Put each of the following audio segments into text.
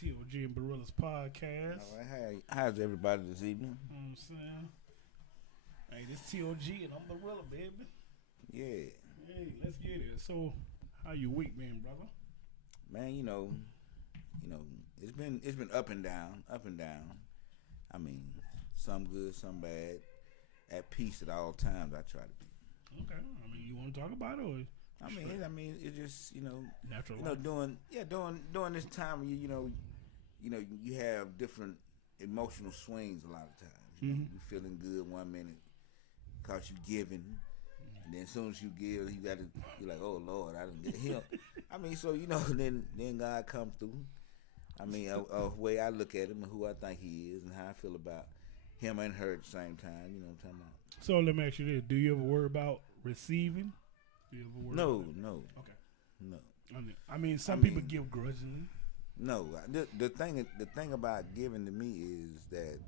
T.O.G and Barillas podcast. All right, how's everybody this evening? You know what I'm saying? Hey, this T.O.G and I'm Barilla, baby. Yeah. Hey, let's get it. So, how your week been, brother? Man, it's been up and down, up and down. I mean, some good, some bad. At peace at all times, I try to be. Okay. I mean, you want to talk about it? Or It's just natural. During this time, you have different emotional swings a lot of times. You feeling good one minute, cause you giving, and then as soon as you give, you're like, oh Lord, I didn't get him. Then God comes through. I mean, a way I look at him and who I think he is and how I feel about him and her at the same time. You know what I'm talking about? So let me ask you this: do you ever worry about receiving? Do you ever worry? No. Okay. No. I mean, some people give grudgingly. No, the thing about giving to me is that,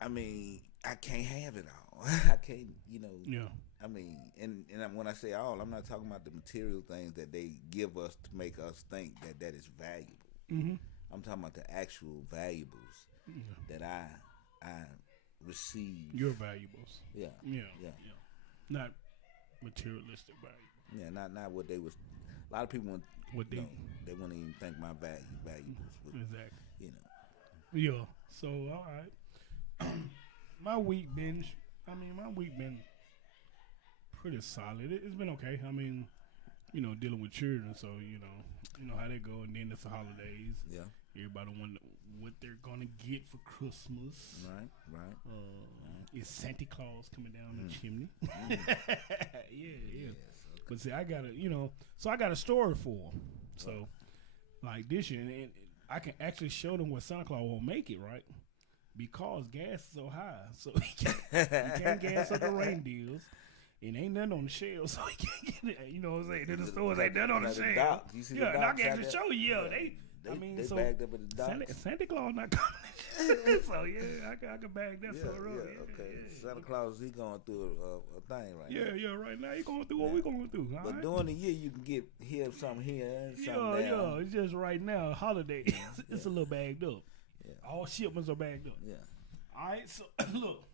I mean, I can't have it all. I can't, Yeah. I mean, and when I say all, I'm not talking about the material things that they give us to make us think that is valuable. Mm-hmm. I'm talking about the actual valuables that I receive. Your valuables. Yeah. Not materialistic value. Yeah, not what they was. A lot of people want. They wouldn't even think my valuables. Exactly. Yeah. So all right. My week been pretty solid. It's been okay. I mean, dealing with children, so you know how they go, and then it's the holidays. Yeah. Everybody wonder what they're gonna get for Christmas. Right. Is Santa Claus coming down the chimney? Yeah. Yes, okay. But see, I got a story for them. So, like this year, and I can actually show them what Santa Claus won't make it, right? Because gas is so high, so he can't gas up the reindeers. And ain't nothing on the shelves, so he can't get it. You know what I'm saying? In the stores ain't nothing on the shelves. Yeah, and I can actually show you. Yeah, they bagged up at the docks. Santa Claus not coming. So yeah, I can bag that sort of road. Okay. Santa Claus, he going through a thing right now. Yeah. Right now he going through what we going through. But during the year, you can get something here, something there. Yeah. It's just right now, holiday. It's a little bagged up. Yeah. All shipments are bagged up. Yeah. All right. So look.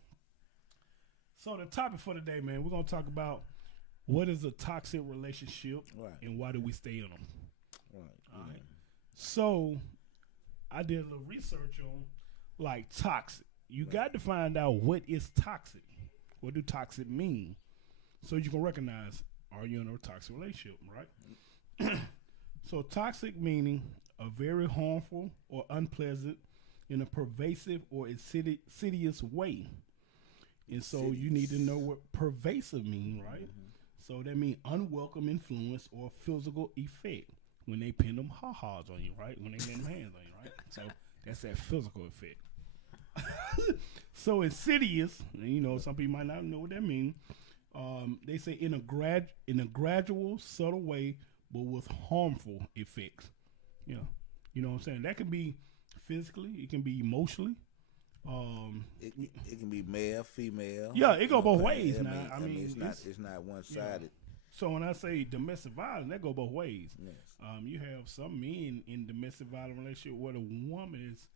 So the topic for today, man, we're gonna talk about what is a toxic relationship, and why do we stay in them. Right. All right. So I did a little research on like toxic. You got to find out what is toxic. What do toxic mean? So you can recognize, are you in a toxic relationship, right? So toxic meaning a very harmful or unpleasant in a pervasive or insidious way. And so you need to know what pervasive mean, right? Mm-hmm. So that means unwelcome influence or physical effect when they pin them ha-has on you, right? When they lay them hands on you, right? So that's that physical effect. So insidious, and some people might not know what that means. They say in a gradual, subtle way, but with harmful effects. Yeah, you know what I'm saying? That can be physically, it can be emotionally. It can be male, female. Yeah, it go both ways now. I mean, it's not one sided. Yeah. So when I say domestic violence, that go both ways. Yes. You have some men in domestic violence relationship where the woman is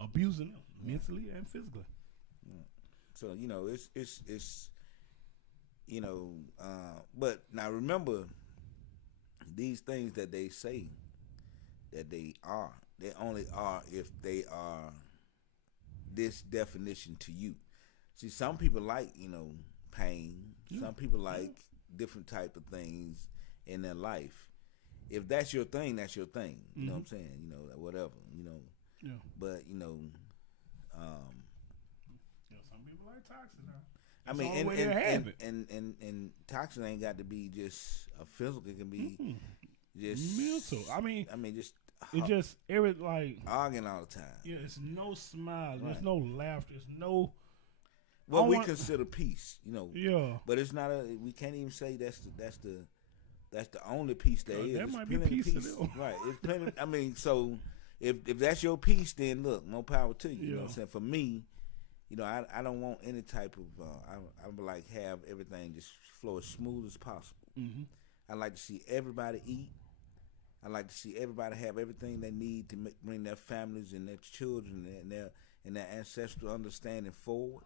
abusing them mentally and physically. Yeah. So it's but now remember these things that they say that they are. They only are if they are this definition to you. See, some people like, pain. Yeah. Some people like different type of things in their life. If that's your thing, that's your thing. You know what I'm saying? Whatever, Yeah. But, some people like toxic now. I mean, and toxic ain't got to be just a physical. It can be just mental. I mean, just it's just arguing all the time. Yeah, it's no smile. Right. There's no laughter. There's no. Well, we consider peace, Yeah. But it's not we can't even say that's the only peace there is. That There's might be peace. Right. It's plenty. I mean, so if that's your peace, then look, more power to you. You know what I'm saying? For me, I don't want any type of. I would like have everything just flow as smooth as possible. Mm-hmm. I like to see everybody eat. I like to see everybody have everything they need to bring their families and their children and their ancestral understanding forward.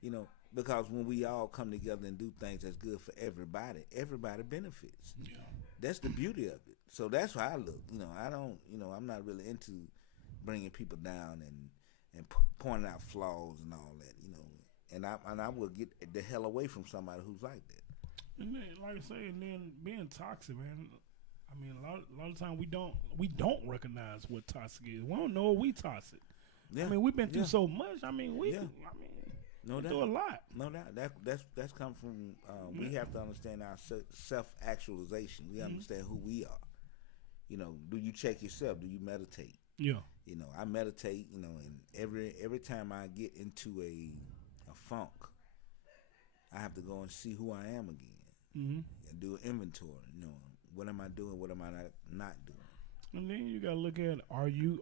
You know, because when we all come together and do things that's good for everybody, everybody benefits. Yeah. That's the beauty of it. So that's how I look. You know, I don't. You know, I'm not really into bringing people down and pointing out flaws and all that. You know, and I will get the hell away from somebody who's like that. And then, like I say, and then being toxic, man. I mean, a lot of times we don't recognize what toxic is. We don't know we toxic. Yeah. I mean, we've been through so much. I mean, we no doubt. do a lot. No doubt. That's come from. We have to understand our self actualization. We understand who we are. You know, do you check yourself? Do you meditate? Yeah. You know, I meditate. You know, and every time I get into a funk, I have to go and see who I am again and do an inventory. You know, what am I doing? What am I not doing? And then you gotta look at are you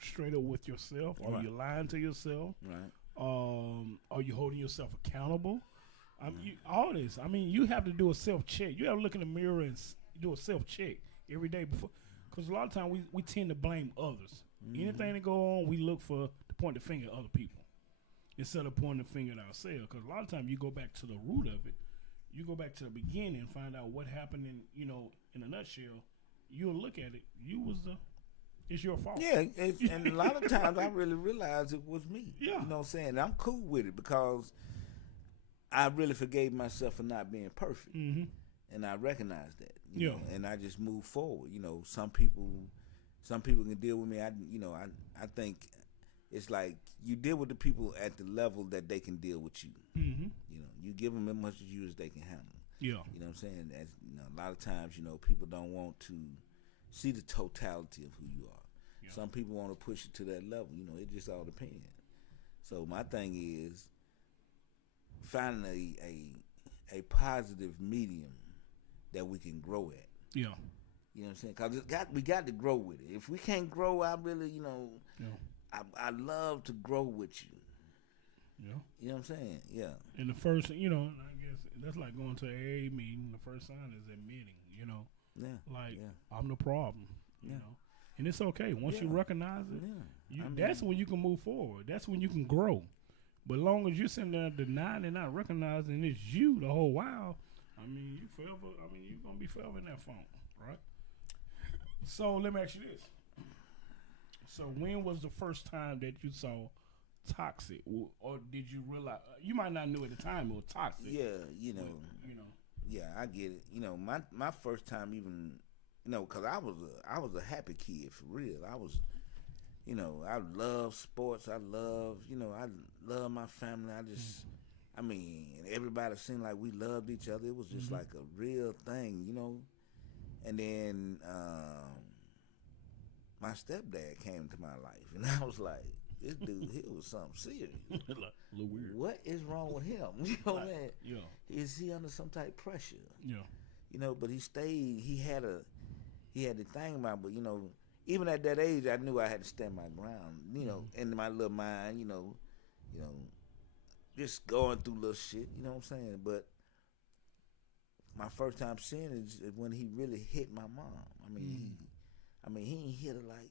straight up with yourself? Are you lying to yourself? Right. Are you holding yourself accountable? All this. I mean, you have to do a self check. You have to look in the mirror and do a self check every day before, because a lot of times we tend to blame others. Anything that go on, we look to point the finger at other people instead of pointing the finger at ourselves. Because a lot of times you go back to the root of it. You go back to the beginning and find out what happened. In a nutshell, you'll look at it. It's your fault. Yeah, and a lot of times I really realized it was me. Yeah. You know what I'm saying? I'm cool with it because I really forgave myself for not being perfect. And I recognize that. You know, and I just move forward. You know, some people can deal with me. I think it's like you deal with the people at the level that they can deal with you. You know, you give them as much as you as they can handle. Yeah. You know what I'm saying? A lot of times, people don't want to see the totality of who you are. Yeah. Some people want to push it to that level. You know, it just all depends. So my thing is finding a positive medium that we can grow at. Yeah. You know what I'm saying? Because we got to grow with it. If we can't grow, I really, I love to grow with you. Yeah. You know what I'm saying? Yeah. And the first, I guess that's like going to an AA meeting. The first sign is admitting, I'm the problem, you know. And it's okay. Once you recognize it, that's when you can move forward. That's when you can grow. But as long as you're sitting there denying and not recognizing it's you the whole while, you're going to be forever in that funk, right? So let me ask you this. So when was the first time that you saw toxic, or did you realize you might not know at the time it was toxic? Yeah, yeah, I get it. My first time even, because I was a happy kid for real. I was, I love sports. I love my family. I just, everybody seemed like we loved each other. It was just like a real thing, And then my stepdad came into my life, and I was like, this dude here was something serious. A little weird. What is wrong with him? You know what I mean? Yeah. Is he under some type of pressure? Yeah. But he stayed. He had the thing about, but even at that age, I knew I had to stand my ground. In my little mind, just going through little shit. You know what I'm saying? But my first time seeing it is when he really hit my mom. He ain't hit her like,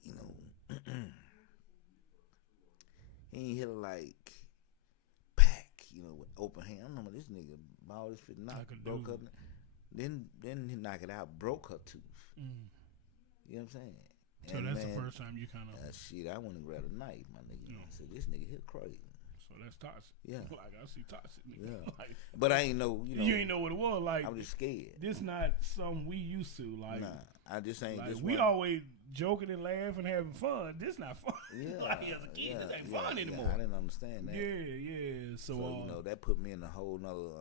he ain't hit her like pack, with open hand. I remember this nigga ball his fit broke her. Then he knocked it out, broke her tooth. You know what I'm saying? So and that's the first time you kind of shit. I went and grabbed a knife, my nigga. I said, this nigga here crazy. So that's toxic. Yeah. Like I see toxic. Nigga. Yeah. Like, but I ain't know. You ain't know what it was. Like I was just scared. This not something we used to. Like I just ain't. Like, we always joking and laughing, having fun. This not fun. Yeah. Like as a kid, this ain't fun anymore. I didn't understand that. Yeah. So that put me in a whole nother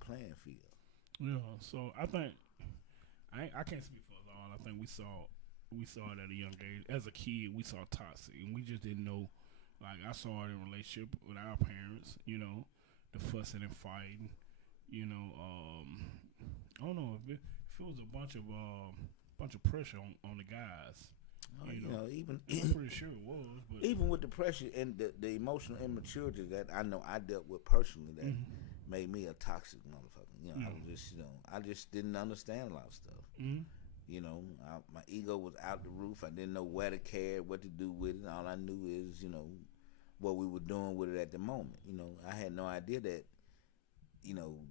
playing field. Yeah. So I think I can't speak for us all. I think we saw it at a young age. As a kid, we saw toxic, and we just didn't know. Like I saw it in relationship with our parents. The fussing and fighting. I don't know if it was a bunch of pressure on the guys. Even I'm pretty sure it was. But even with the pressure and the emotional immaturity that I know I dealt with personally, made me a toxic motherfucker. You know, I was just, I just didn't understand a lot of stuff. Mm-hmm. You know, my ego was out the roof. I didn't know where to carry, what to do with it. All I knew is, what we were doing with it at the moment. I had no idea that,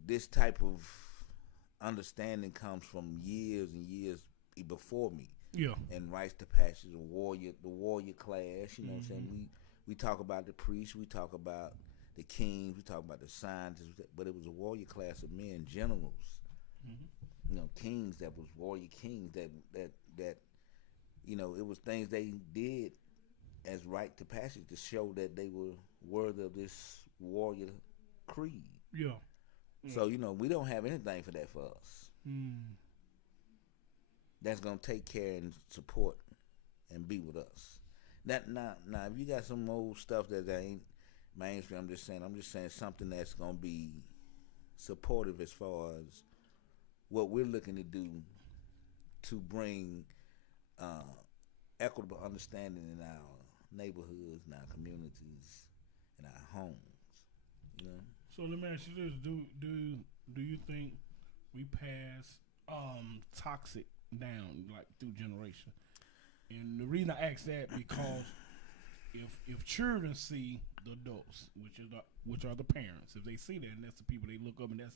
this type of understanding comes from years and years before me. Yeah. And rites to passage, the warrior class. You know what I'm saying? We talk about the priests, we talk about the kings, we talk about the scientists, but it was a warrior class of men, generals. Kings that was warrior kings that it was things they did as rite to passage to show that they were worthy of this warrior creed. Yeah. So, we don't have anything for that for us. That's gonna take care and support and be with us. Now, if you got some old stuff that ain't mainstream, I'm just saying something that's gonna be supportive as far as what we're looking to do to bring equitable understanding in our neighborhoods, in our communities, in our homes. So let me ask you this: Do you think we pass toxic down like through generation? And the reason I ask that because if children see the adults, which are the parents, if they see that, and that's the people they look up, and that's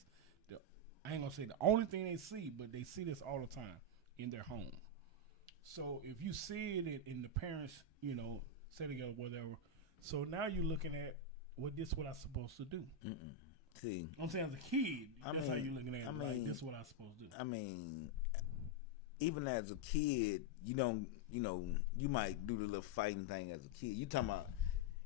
I ain't gonna say the only thing they see, but they see this all the time in their home. So if you see it in the parents, say together, whatever. So now you're looking at, this what I'm supposed to do. See, I'm saying as a kid, that's how you're looking at it. Like, this is what I'm supposed to do. I mean, even as a kid, you might do the little fighting thing as a kid. You talking about,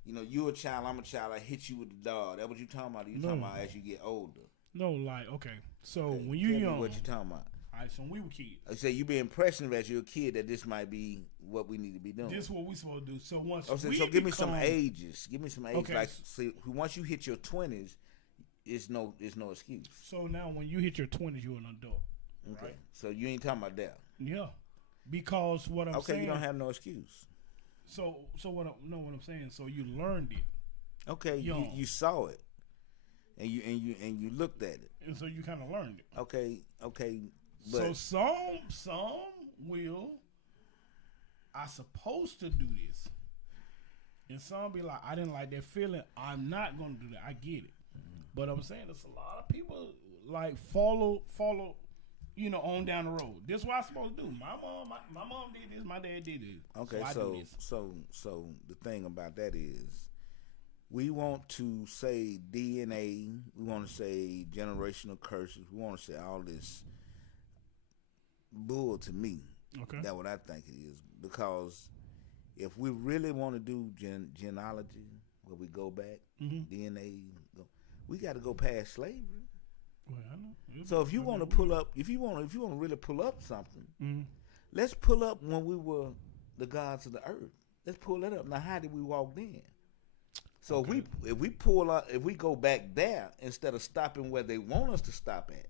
you a child, I'm a child, I hit you with the dog. That what you talking about? You talking about as you get older? No, like, okay. So when you young, what you talking about? All right, so when we were kids. I say you be impressionable as you're a kid that this might be what we need to be doing. This is what we supposed to do. So once so give me some ages. Give me some ages. Okay. Like, see, once you hit your 20s, it's no excuse. So now when you hit your 20s, you're an adult. Okay. Right? So you ain't talking about that. Yeah. Because what I'm saying. Okay, you don't have no excuse. So what I'm saying. So you learned it. Okay, you saw it. And you looked at it, and so you kind of learned it. Okay. So But some will. I supposed to do this, and some be like, I didn't like that feeling. I'm not gonna do that. I get it, but I'm saying there's a lot of people like follow. On down the road. This is what I'm supposed to do. My mom did this. My dad did it. Okay, so the thing about that is, we want to say DNA. We want to say generational curses. We want to say all this bull to me. Okay. That's what I think it is. Because if we really want to do genealogy, where we go back, DNA, we got to go past slavery. Well, I know. So if you want to pull up, if you want to really pull up something, let's pull up when we were the gods of the earth. Let's pull that up. Now, how did we walk then? So if we go back there instead of stopping where they want us to stop at.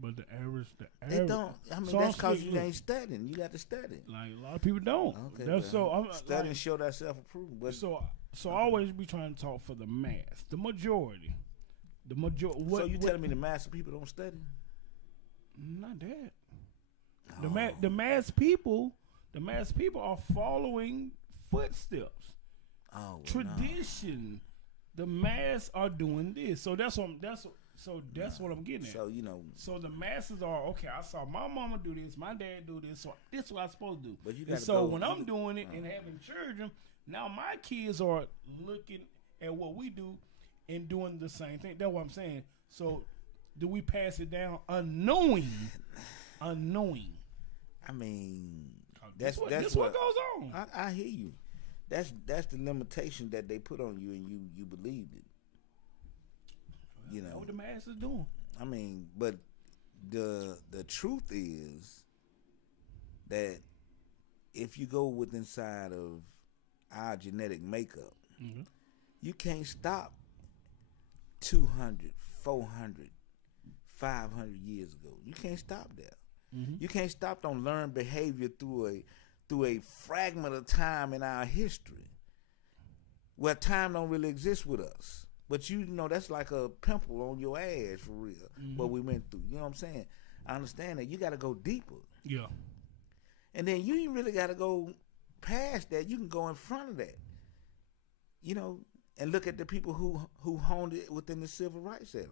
But the average they don't. I mean, so that's because you ain't studying. You got to study. Like a lot of people don't. Okay, that's studying show that self-approval. So I always be trying to talk for the mass, the majority. So you telling me the mass of people don't study? Not that. Oh. The mass people are following footsteps. Oh, tradition. No. The mass are doing this. So that's what I'm getting at. So So the masses are okay. I saw my mama do this, my dad do this. So this is what I'm supposed to do. But you gotta so when I'm doing it and having children, now my kids are looking at what we do and doing the same thing. That's what I'm saying. So do we pass it down unknowing? I mean, that's what goes on. I hear you. That's the limitation that they put on you, and you believed it. That's what the mass is doing. I mean, but the truth is that if you go with inside of our genetic makeup, you can't stop 200, 400, 500 years ago. You can't stop there. You can't stop on learned behavior through a fragment of time in our history where time don't really exist with us. But you know that's like a pimple on your ass for real. What we went through. You know what I'm saying? I understand that. You got to go deeper. Yeah. And then you ain't really got to go past that. You can go in front of that. You know, and look at the people who honed it within the civil rights era.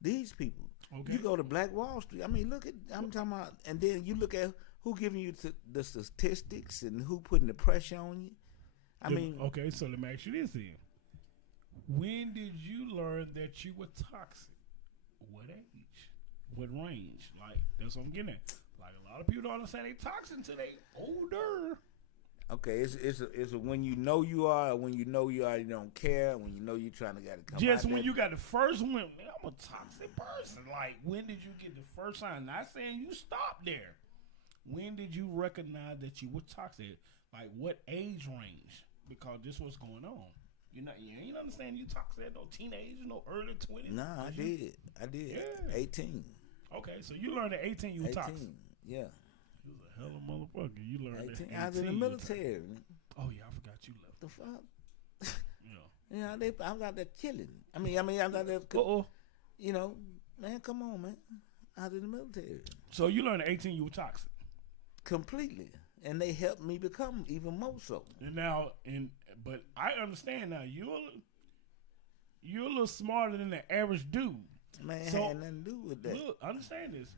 These people. Okay. You go to Black Wall Street. I mean, I'm talking about, and then you look at who giving you the statistics and who putting the pressure on you. I mean. Okay, so let me ask you this then. When did you learn that you were toxic? What age? What range? Like, that's what I'm getting at. Like, a lot of people don't understand they toxic until they older. Okay, it's a when you know you are, when you know you already don't care, when you know you're trying to get it come just out when that. You got the first one, man, I'm a toxic person. Like, when did you get the first sign? Not saying you stopped there. When did you recognize that you were toxic? Like, what age range? Because this what's going on. You ain't understand you toxic at no teenage, no early 20s. Nah, I did. Yeah. 18. Okay, so you learned at 18 you were 18, toxic. Yeah. You was a hell of a motherfucker. You learned 18. at 18. I was in the military. Oh yeah, I forgot you left. The fuck? Yeah. I was out there killing. I mean, I was out there. You know, man, come on, man. I was in the military. So you learned at 18 you were toxic. Completely. And they helped me become even more so. But I understand now. You're a little smarter than the average dude. Man, so, had nothing to do with that. Look, understand this.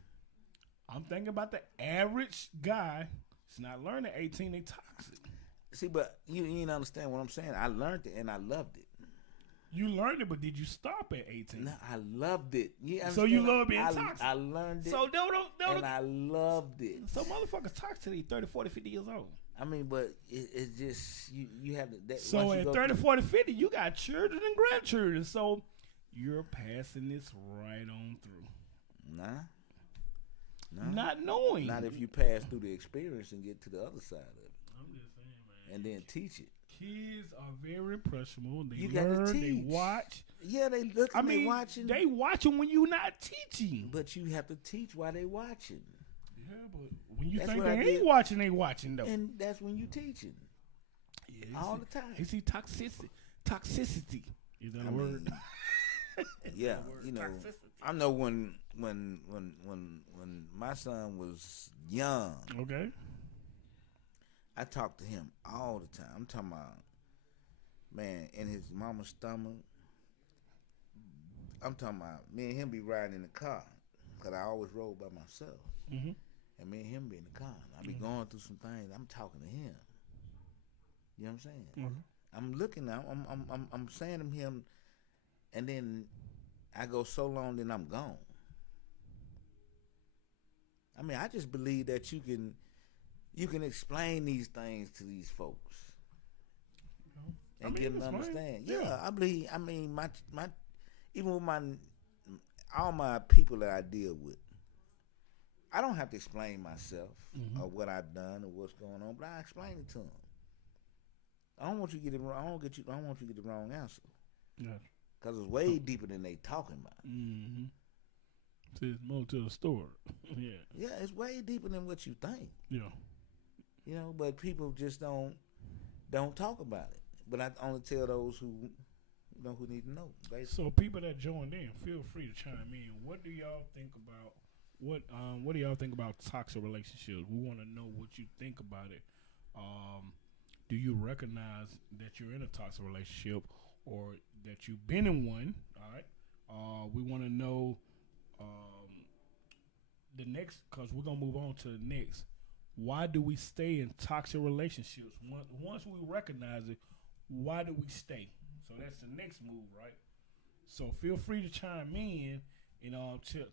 I'm thinking about the average guy. It's not learning at 18. They toxic. See, but you didn't understand what I'm saying. I learned it and I loved it. You learned it, but did you stop at 18? No, I loved it. So you love being toxic. I learned it. So and I loved it. So motherfuckers toxic till they 30, 40, 50 years old. I mean, but it's just you have to. So at 30, 40, 50, you got children and grandchildren. So you're passing this right on through. Nah. Not knowing. Not if you pass through the experience and get to the other side of it. I'm just saying, man. And then teach it. Kids are very impressionable. They you learn, gotta teach. They watch. Yeah, they look. They watching. They watching when you're not teaching. But you have to teach while they watching. Yeah, but when you think they ain't watching, they watching though. And that's when you teaching. Yeah, all the time. You see toxicity. Is that a word? Yeah, you know. Toxicity. I know when my son was young. Okay. I talked to him all the time. I'm talking about, man, in his mama's stomach. I'm talking about me and him be riding in the car because I always rode by myself. Mm-hmm. And me and him be in the car. I be going through some things. I'm talking to him. You know what I'm saying? Mm-hmm. I'm looking now. I'm saying to him, and then I go so long, then I'm gone. I mean, I just believe that you can explain these things to these folks and get them to understand. Yeah, I believe. I mean, my even with all my people that I deal with, I don't have to explain myself or what I've done or what's going on, but I explain it to them. I don't want you to get it wrong. I don't want you to get the wrong answer. Yeah, because it's way deeper than they talking about. Mm-hmm. There's more to the story. Yeah, it's way deeper than what you think. Yeah. You know, but people just don't talk about it. But I only tell those who need to know. Basically. So people that joined in, feel free to chime in. What do y'all think about what do y'all think about toxic relationships? We want to know what you think about it. Do you recognize that you're in a toxic relationship or that you've been in one? All right. We want to know the next, because we're gonna move on to the next. Why do we stay in toxic relationships? Once we recognize it, why do we stay? So that's the next move, right? So feel free to chime in and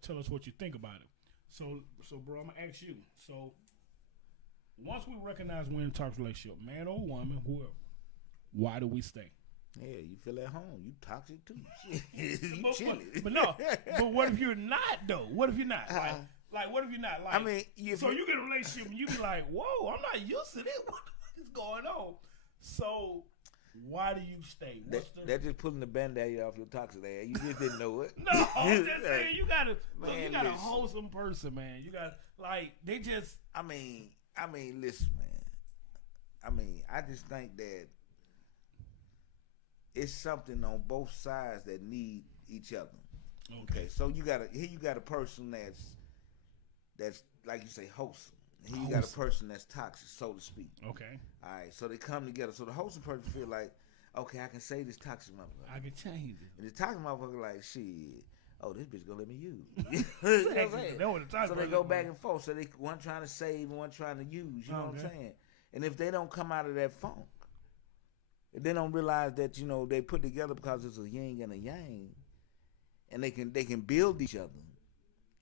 tell us what you think about it. So bro, I'm gonna ask you. So once we recognize we're in a toxic relationship, man or woman, whoever, why do we stay? Yeah, you feel at home. You toxic too. You chilling. But no. But what if you're not though? What if you're not? Like what if you're not? Like, I mean, so you get a relationship and you be like, whoa, I'm not used to this. What is going on? So why do you stay? That's just pulling the band-aid off your toxic ass. You just didn't know it. No, I'm just saying you gotta a wholesome person, man. You got they just. I mean, listen, man. I mean, I just think that it's something on both sides that need each other. Okay. So you got a person that's like you say wholesome. Here you got a person that's toxic, so to speak. Okay. All right, so they come together. So the wholesome person feel like, okay, I can say this toxic motherfucker. I can change it. And the toxic motherfucker like, shit, oh, this bitch gonna let me use. You know what I'm saying? So they go back and forth. So they one trying to save and one trying to use. You know what I'm saying? And if they don't come out of that funk, if they don't realize that they put together because it's a yin and a yang, and they can build each other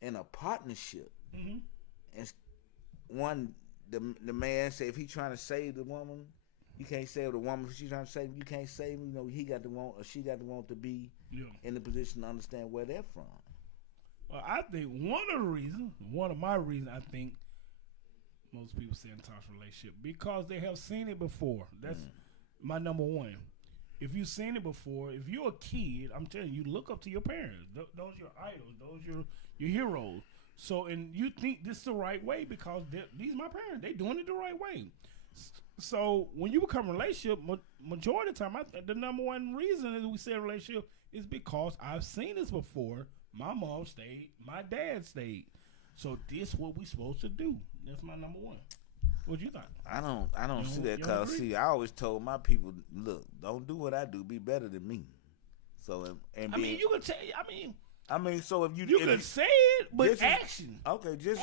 in a partnership. Mm-hmm. And the man say if he trying to save the woman, you can't save the woman. If she's trying to save him, you can't save him. He got to want or she got to want to be in the position to understand where they're from. Well, I think one of my reasons, I think most people say in a toxic relationship because they have seen it before. That's my number one. If you've seen it before, if you're a kid, I'm telling you, look up to your parents. Those are your idols. Those are your heroes. So, and you think this is the right way because these are my parents. They doing it the right way. So, when you become a relationship, majority of the time, I think the number one reason is we say a relationship is because I've seen this before. My mom stayed. My dad stayed. So, this what we supposed to do. That's my number one. What you think? I don't see that because, I always told my people, look, don't do what I do. Be better than me. So, you can tell, so if you can say it, but action. Just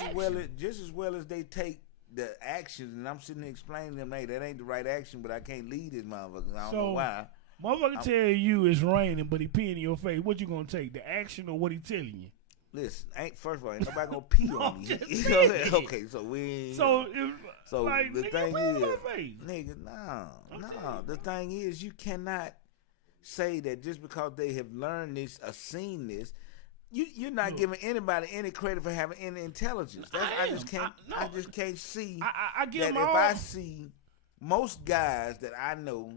as well as they take the actions, and I'm sitting there explaining to them, hey, that ain't the right action, but I can't lead this motherfucker. I don't know why. Motherfucker tell you it's raining, but he peeing in your face. What you gonna take? The action or what he telling you? Listen, first of all, ain't nobody gonna pee on me. Okay, so we. So like, the thing is, nigga, no. The thing is, you cannot say that just because they have learned this or seen this. You're not giving anybody any credit for having any intelligence. I just can't see I give that if I see most guys that I know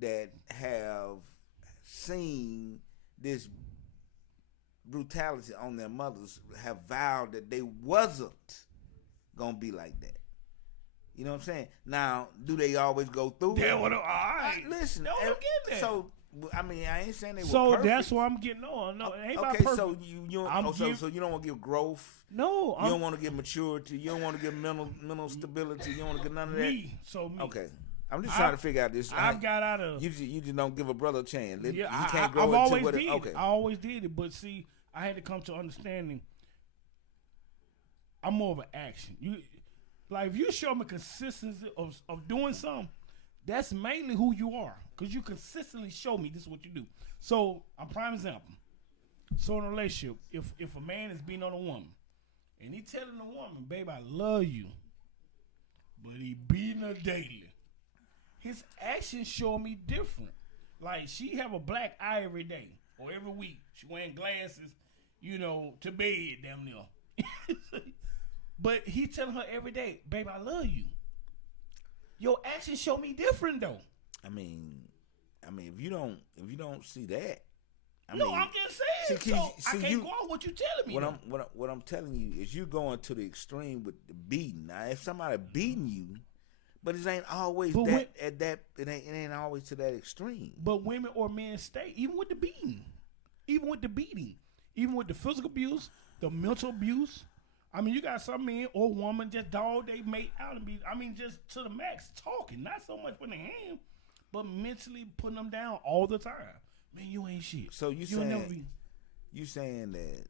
that have seen this brutality on their mothers have vowed that they wasn't gonna be like that. You know what I'm saying? Now, do they always go through it? All right. Listen, don't get that. So I mean, I ain't saying they were perfect. So that's why I'm getting on. No, it ain't about perfect. So so you don't want to give growth. No, you don't want to give maturity. You don't want to give mental stability. You don't want to give none of that. Me. Okay. I'm just trying to figure out this. I've got out of you just don't give a brother a chance. You can't grow into what it. Okay. I always did it, but see, I had to come to understanding. I'm more of an action. If you show me consistency of doing something, that's mainly who you are. Because you consistently show me this is what you do. So, a prime example. So, in a relationship, if a man is beating on a woman, and he telling the woman, babe, I love you, but he beating her daily, his actions show me different. Like, she have a black eye every day, or every week. She wearing glasses, to bed, damn near. But he telling her every day, babe, I love you. Your actions show me different, though. I mean, if you don't see that, I'm just saying. I can't go on what you telling me. What I'm telling you is you going to the extreme with the beating. Now, if somebody beating you, but it ain't always it ain't always to that extreme. But women or men stay even with the beating, even with the physical abuse, the mental abuse. I mean, you got some men or woman just dog they mate out and be. I mean, just to the max talking, not so much with the hand. But mentally putting them down all the time. Man, you ain't shit. So you saying that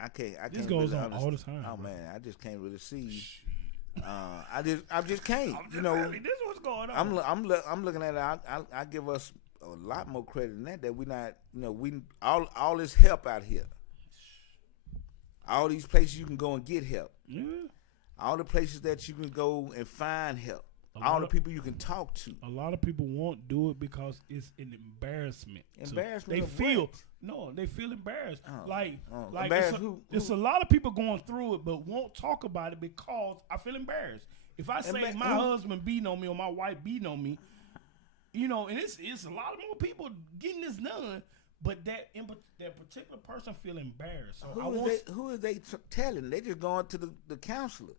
I can't this goes on all the time. Oh, bro. Man, I just can't really see. I just can't. This is what's going on. I'm looking at it. I give us a lot more credit than that. That we not. We all this help out here. All these places you can go and get help. Yeah. All the places that you can go and find help. All the people you can talk to. A lot of people won't do it because it's an embarrassment. Embarrassment. They feel embarrassed. Embarrassed it's a lot of people going through it, but won't talk about it because I feel embarrassed. If I say my husband beating on me or my wife beating on me, and it's a lot of more people getting this done. But that particular person feel embarrassed. So who is they telling? They just going to the counselor.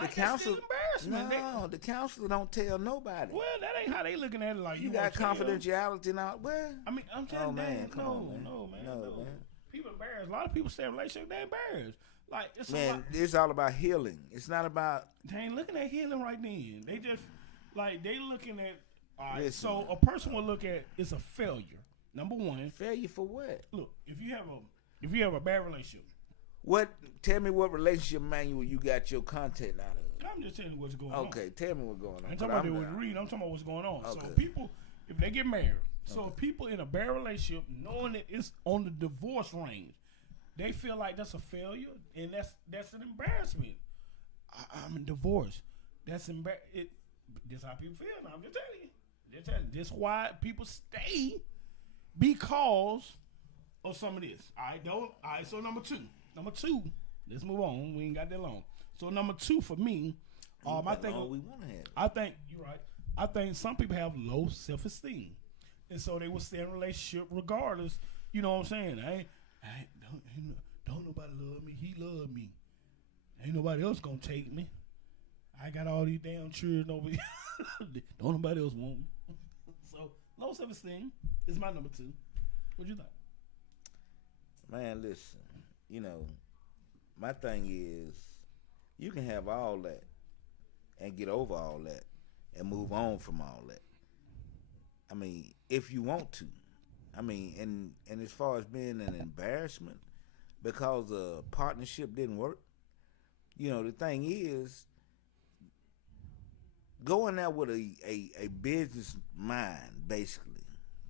The counselor embarrassment. No, the counselor don't tell nobody. Well, that ain't how they looking at it. Like you got confidentiality now. Well, I mean, I'm telling you, man, come no, on, man. no, man, No, no. man. People embarrassed. A lot of people stay in relationships. They embarrassed. Like it's man, it's all about healing. It's not about. They ain't looking at healing right then. They just like they looking at. All right, Listen, so a person will look at it's a failure. Number one, failure for what? Look, if you have a bad relationship. What? Tell me what relationship manual you got your content out of. I'm just telling you what's going on. Okay, tell me what's going on. I'm talking about they would read. I'm talking about what's going on. Okay. So people, if they get married, so people in a bad relationship, knowing that it's on the divorce range, they feel like that's a failure, and that's an embarrassment. I'm in divorce. That's embarrassing. This how people feel. Now, I'm just telling you. This why people stay because of some of this. All right. So number two. Let's move on. We ain't got that long. So number two for me, I think we want to have. I think you're right. I think some people have low self-esteem, and so they will stay in a relationship regardless. You know what I'm saying? Don't nobody love me. He love me. Ain't nobody else gonna take me. I got all these damn children over here. Don't nobody else want me. So low self-esteem is my number two. What you think? Man, listen. You know, my thing is, you can have all that and get over all that and move on from all that. I mean, if you want to. I mean, and as far as being an embarrassment because a partnership didn't work, you know, the thing is, going there with a business mind, basically.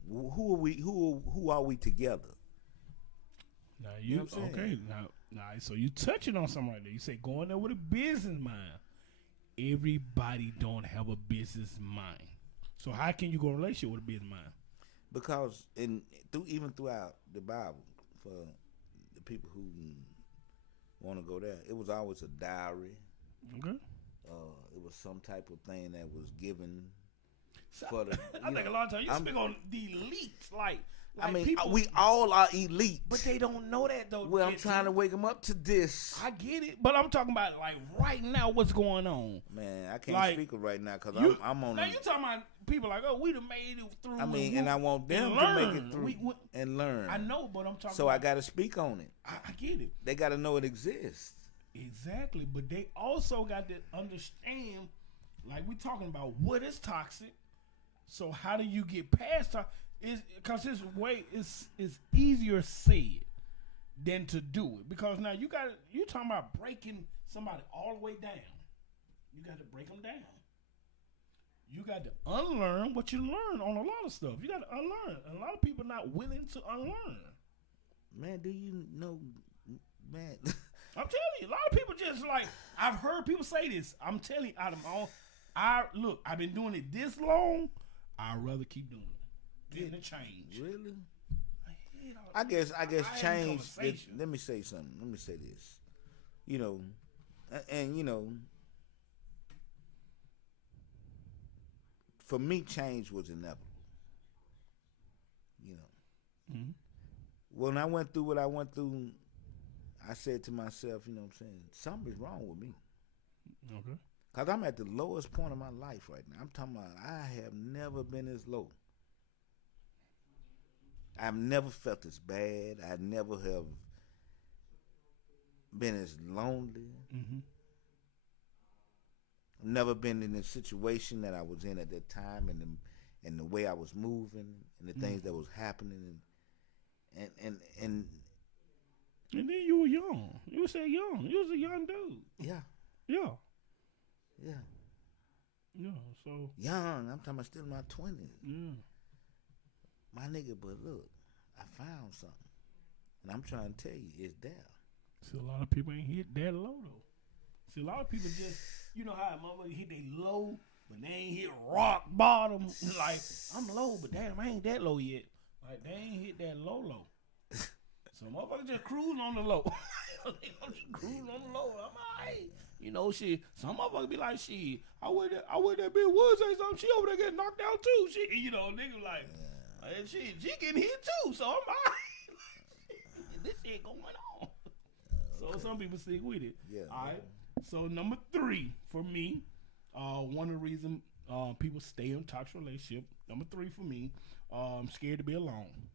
Who are we together? Now you know what I'm saying? Okay? Now, so you touching on something right there. You say going there with a business mind. Everybody don't have a business mind. So how can you go in a relationship with a business mind? Because even throughout the Bible, for the people who want to go there, it was always a diary. Okay. It was some type of thing that was given So, for the. I think a lot of times you speak on the elites, like I mean, people, we all are elite, but they don't know that though. Well, I'm trying to wake them up to this. I get it, but I'm talking about like right now, what's going on? Man, I can't like, speak it right now because I'm on. Now you talking about people like, oh, we done made it through. I mean, and I want them to make it through and learn. I know, but I'm talking. So I got to speak on it. I get it. They got to know it exists. Exactly, but they also got to understand, like we talking about, what is toxic. So how do you get past toxic? Because it's easier said than to do it. Because now you talking about breaking somebody all the way down. You got to break them down. You got to unlearn what you learned on a lot of stuff. You got to unlearn. And a lot of people not willing to unlearn. Man, do you know, man? I'm telling you, a lot of people just like, I've heard people say this. I'm telling you, out of my own, I've been doing it this long. I'd rather keep doing it than to change. Really? I guess change. Let me say something. Let me say this. You know, and you know, for me, change was inevitable. You know, when I went through what I went through, I said to myself, you know what I'm saying, something's wrong with me. Okay. Because I'm at the lowest point of my life right now. I'm talking about I have never been as low. I've never felt as bad. I never have been as lonely. Mm-hmm. I've never been in the situation that I was in at that time, and the way I was moving, and the things that was happening, and then you were young. You said young. You was a young dude. Yeah. Yeah. Yeah. Yeah. So young. I'm talking about still in my 20s. Yeah. My nigga, but look, I found something, and I'm trying to tell you, it's there. See, a lot of people ain't hit that low though. See, a lot of people just, you know how motherfuckers hit they low, but they ain't hit rock bottom. Like, I'm low, but damn, I ain't that low yet. Like, they ain't hit that low. So motherfuckers just cruising on the low. They just cruising on the low. I'm alright. You know, shit. Some motherfuckers be like, shit, I would that bitch would say something. She over there getting knocked out too. Shit, you know, nigga like, shit, she getting hit too. So I'm alright. This shit going on. So some people stick with it. Yeah. All right. So number 3 for me, One of the reasons people stay in toxic relationship. Number 3 for me, scared to be alone.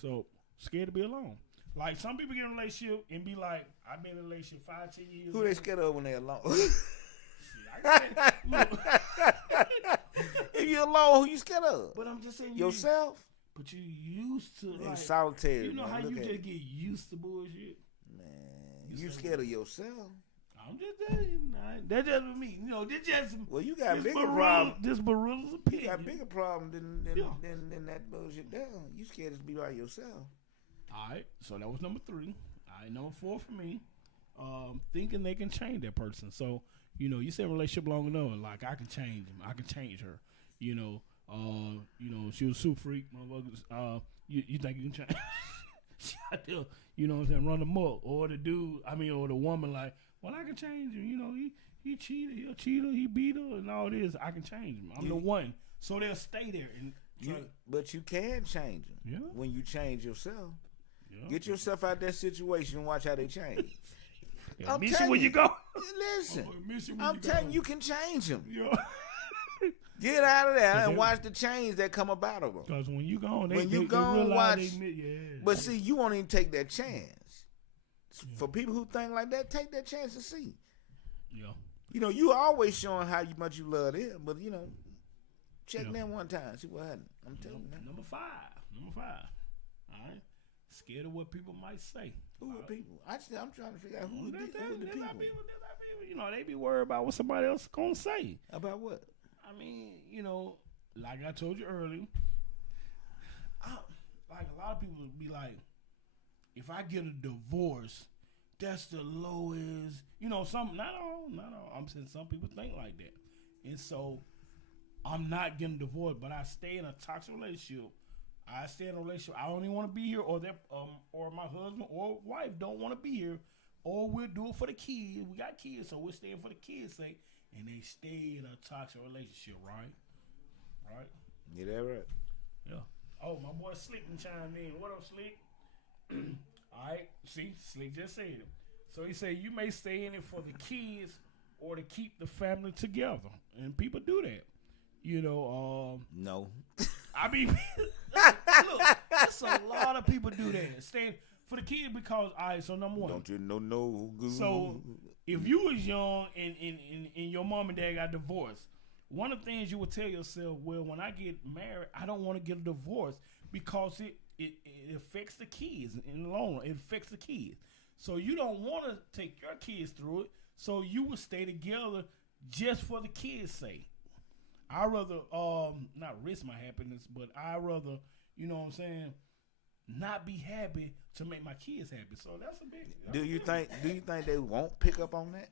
So scared to be alone. Like some people get in a relationship and be like, I've been in a relationship 5-10 years. Who they scared of when they're alone? If you're alone, who you scared of? But I'm just saying yourself. But you used to like solitary. You know man. how Look you just it. get used to bullshit. Man, you scared of yourself. I'm just telling you, that just me. You know, this just well, you got bigger problem. This Barilla's opinion. You got bigger problem than that bullshit down. You scared to be by yourself. All right, so that was number 3. All right, number 4 for me, thinking they can change that person. So you stay in a relationship long enough, like I can change him, I can change her. You know, she was a super freak, motherfuckers. You think you can change? You know what I'm saying? Run them up, or the dude, or the woman, like, well, I can change him. You know, he cheated, he a cheater, he beat her, and all this. I can change him. I'm the one, so they'll stay there. But you can change them when you change yourself. Yeah. Get yourself out that situation and watch how they change. I'm miss you when you go. Listen, I'm telling you, can change them. Yeah. Get out of there and watch the change that come about of them. Because when you go, they watch. But see, you won't even take that chance. For people who think like that, take that chance to see. Yeah. You always showing how much you love them, but check them one time, see what happens. I'm telling you. Number 5. All right. Scared of what people might say. Who are people? I'm trying to figure out who the people. They be worried about what somebody else is gonna say. About what? Like I told you earlier, like a lot of people would be like, if I get a divorce, that's the lowest. Some not all. I'm saying some people think like that, and so I'm not getting divorced, but I stay in a toxic relationship. I stay in a relationship. I don't even want to be here, or or my husband or wife don't want to be here, or we'll do it for the kids. We got kids, so we're staying for the kids' sake, and they stay in a toxic relationship, right? Right? Yeah, that right. Yeah. Oh, my boy Slick chimed in. What up, Slick? All right. See, Slick just said it. So he said you may stay in it for the kids or to keep the family together, and people do that. No. Look, that's a lot of people do that. Stay for the kids because, all right, so number 1. Don't you know no good? So if you was young and your mom and dad got divorced, one of the things you would tell yourself, well, when I get married, I don't want to get a divorce because it affects the kids in the long run. It affects the kids. So you don't want to take your kids through it. So you would stay together just for the kids' sake. I'd rather not risk my happiness, but I'd rather, what I'm saying, not be happy to make my kids happy. So that's a big. Do you think they won't pick up on that?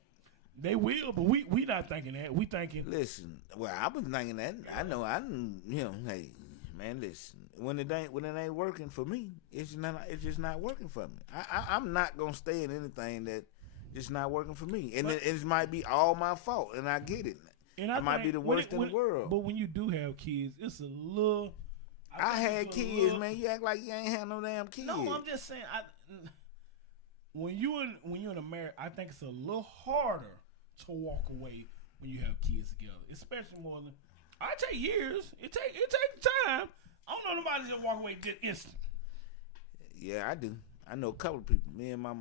They will, but we not thinking that. We thinking. Listen, well, I was thinking that. I know. Hey, man, listen. When it ain't working for me, it's just not working for me. I'm not gonna stay in anything that just not working for me, and it might be all my fault, and I get it. And it might be the worst in the world. But when you do have kids, it's a little. I had kids, man. You act like you ain't had no damn kids. No, I'm just saying. When you're in a marriage, I think it's a little harder to walk away when you have kids together, especially more than. I take years. It takes time. I don't know nobody just walk away just instant. Yeah, I do. I know a couple of people. Me and my.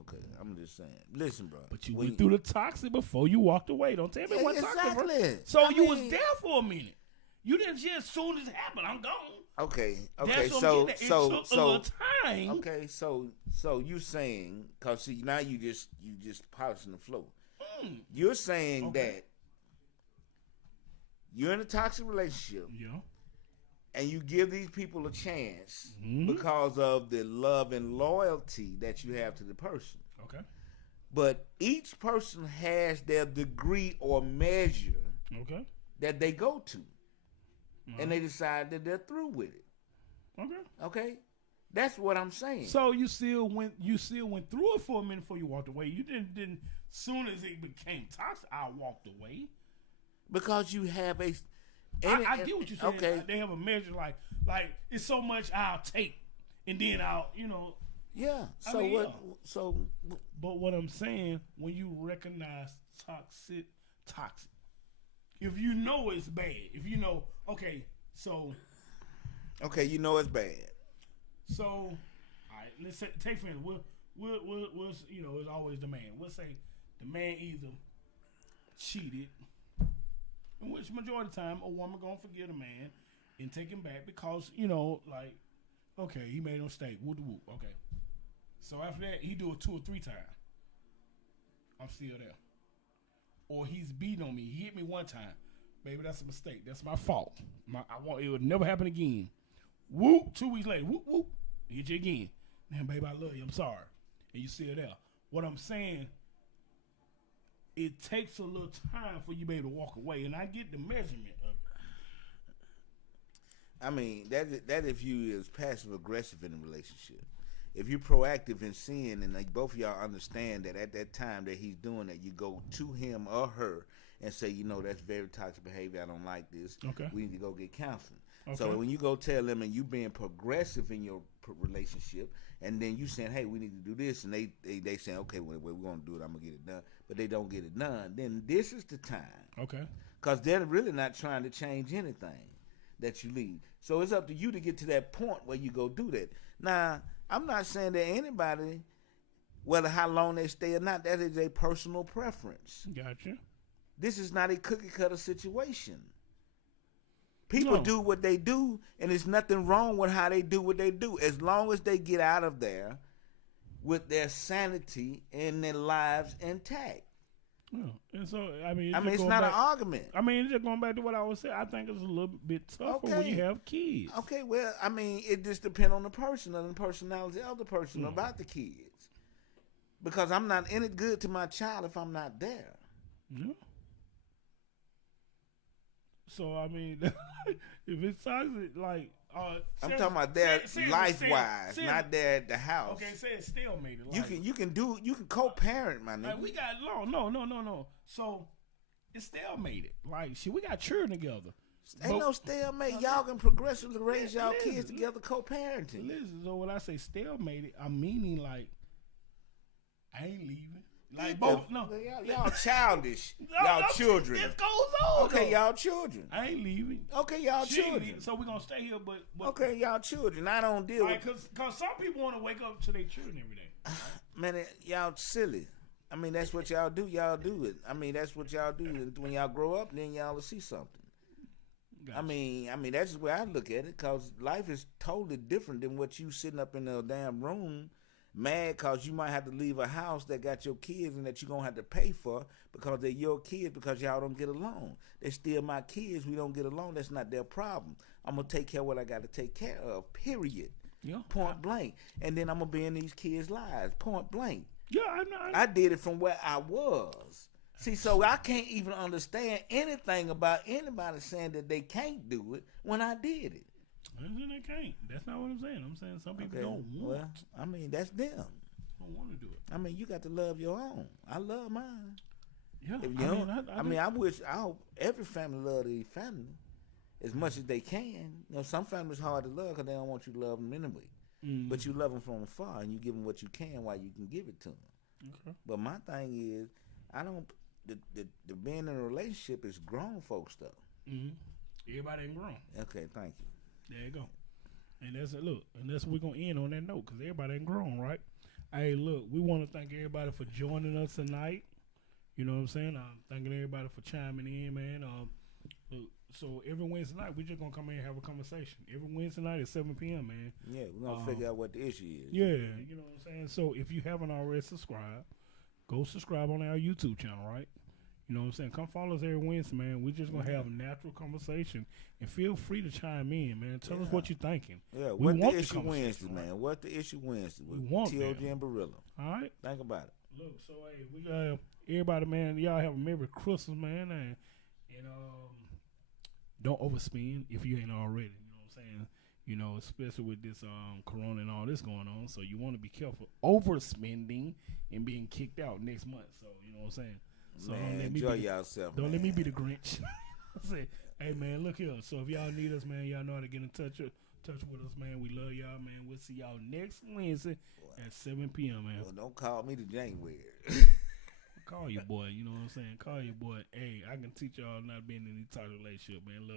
Okay, I'm just saying. Listen, bro. But you went through the toxic before you walked away. Don't tell me what toxic. So you was there for a minute. You didn't just as soon as it happened, I'm gone. Okay. So it took a little time. Okay, so you saying because see now you just polishing the floor. You're saying that you're in a toxic relationship. Yeah. And you give these people a chance because of the love and loyalty that you have to the person. Okay. But each person has their degree or measure that they go to. And they decide that they're through with it. Okay? That's what I'm saying. So you still went through it for a minute before you walked away. You didn't soon as it became toxic, I walked away. Because you have a I get what you're saying. Okay. They have a measure like it's so much I'll take, and then I'll Yeah. But what I'm saying, when you recognize toxic, if you know it's bad, if you know, okay, so you know it's bad. So, all right, let's say, take for instance, we'll you know, it's always the man. We'll say the man either cheated, in which majority of the time a woman gonna forgive a man and take him back because, you know, like, okay, he made a mistake, whoop whoop, okay. So after that, he do it 2 or 3 times. I'm still there. Or he's beating on me. He hit me one time. Baby, that's a mistake. That's my fault. It would never happen again. Whoop. 2 weeks later, whoop whoop. Hit you again. Man, baby, I love you. I'm sorry. And you still there. What I'm saying, it takes a little time for you to be able to walk away, and I get the measurement of it. I mean, that if you is passive aggressive in a relationship. If you're proactive in seeing, and like both of y'all understand that at that time that he's doing that, you go to him or her and say, you know, that's very toxic behavior. I don't like this. Okay. We need to go get counseling. Okay. So when you go tell them and you being progressive in your relationship, and then you saying, hey, we need to do this, and they saying, okay, well, we're going to do it. I'm going to get it done. But they don't get it done. Then this is the time. Okay. Because they're really not trying to change anything that you leave. So it's up to you to get to that point where you go do that. Now, I'm not saying that anybody, whether how long they stay or not, that is a personal preference. Gotcha. This is not a cookie cutter situation. People do what they do, and there's nothing wrong with how they do what they do, as long as they get out of there with their sanity and their lives intact. Yeah. And so, I mean, it's not an argument. I mean, just going back to what I was saying, I think it's a little bit tougher when you have kids. Okay, well, I mean, it just depends on the person and the personality of the person about the kids. Because I'm not in it good to my child if I'm not there. Yeah. So, I mean, if it's toxic, like... I'm talking about their life-wise, not their at the house. Okay, say it's stalemated. Like, you can co-parent, my nigga. Like we got no. So it's stalemated. Like shit, we got children together. Ain't no stalemate. Y'all can progressively raise y'all kids together, co-parenting. Listen, so when I say stalemated, I'm meaning like I ain't leaving. Like both, y'all childish. Y'all children. It goes on. Okay, y'all children. I ain't leaving. Okay, y'all children. So we're gonna stay here, but okay, y'all children. I don't deal with. Cause some people want to wake up to their children every day. Man, y'all silly. I mean, that's what y'all do. Y'all do it. I mean, that's what y'all do. When y'all grow up, then y'all will see something. Gotcha. I mean, that's the way I look at it. Cause life is totally different than what you sitting up in a damn room. Mad because you might have to leave a house that got your kids and that you're going to have to pay for because they're your kids because y'all don't get along. They're still my kids. We don't get along. That's not their problem. I'm going to take care of what I got to take care of, period. Yeah. Point blank. And then I'm going to be in these kids' lives, point blank. Yeah, I did it from where I was. See, so I can't even understand anything about anybody saying that they can't do it when I did it. They can't. That's not what I'm saying. I'm saying some people don't want. Well, I mean, that's them. Don't want to do it. I mean, you got to love your own. I love mine. Yeah. I hope every family love their family as much as they can. You know, some families hard to love because they don't want you to love them anyway. Mm-hmm. But you love them from afar and you give them what you can while you can give it to them. Okay. But my thing is, the being in a relationship is grown folk stuff. Mm-hmm. Everybody ain't grown. Okay, thank you. There you go. And that's it. Look, and that's we're gonna end on that note because everybody ain't grown, right? Hey, look, we want to thank everybody for joining us tonight. You know what I'm saying? Thanking everybody for chiming in, man. Look, so every Wednesday night we just gonna come in and have a conversation. Every Wednesday night at 7 p.m., man. Yeah, we're gonna figure out what the issue is. Yeah, you know what I'm saying. So if you haven't already subscribed, go subscribe on our YouTube channel, right? You know what I'm saying? Come follow us every Wednesday, man. We're just going to have a natural conversation. And feel free to chime in, man. Tell us what you're thinking. Yeah, what the issue Wednesday, man? What the issue Wednesday? We want T.O.G and Barilla. All right? Think about it. Look, so, hey, we got everybody, man. Y'all have a Merry Christmas, man. And don't overspend if you ain't already. You know what I'm saying? You know, especially with this corona and all this going on. So you want to be careful overspending and being kicked out next month. So, you know what I'm saying? So man, enjoy yourself. Don't let me be the Grinch. I say, hey man, look here. So if y'all need us, man, y'all know how to get in touch with us, man. We love y'all, man. We'll see y'all next Wednesday at 7 p.m., man. Well, don't call me the January. call your boy. You know what I'm saying? Call your boy. Hey, I can teach y'all not being in any toxic relationship, man. Love